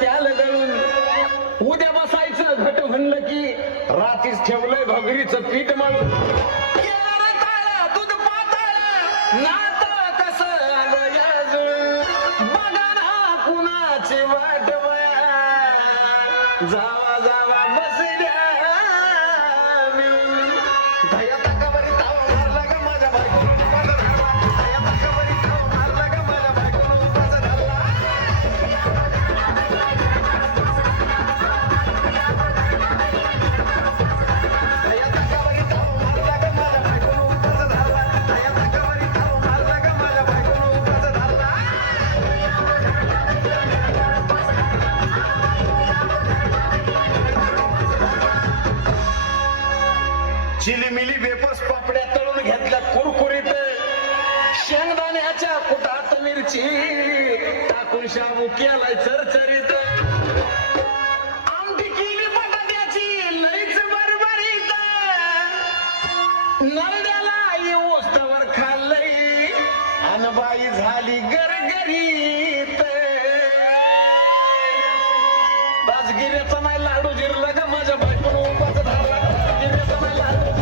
त्याला गळून उद्या बसायचं घट म्हणलं की रात्रीच ठेवलंय भगरीचं पीठ मळून दूध पातळ नात कसं आलं याजून बघा ना कुणाची वाट जावा जावा बसल्या मिळून दया तकावरी ताव मारला का माझ्या बायकोनं उपास धरला दया तकावरी ताव मारला का माझ्या बायकोनं उपास धरला दया तकावरी ताव मारला का माझ्या बायकोनं उपास धरला दया तकावरी ताव मारला का माझ्या बायकोनं उपास धरला चिलीमिली वेपर्स पापड्या तळून घेतल्या कुरकुरीत शेंगदाण्याच्या कुटात मिरची टाकून शाबू केलाय चरचरीत आमटी केली बटाट्याची लईच बरबरीत नरड्याला येऊस्तवर खाल्लंय अन बाई झाली गरगरीत राजगिऱ्याचा नाही लाडू जिरला का माझ्या बायकोनं उपास धरला राजगिऱ्याचा नाही लाडू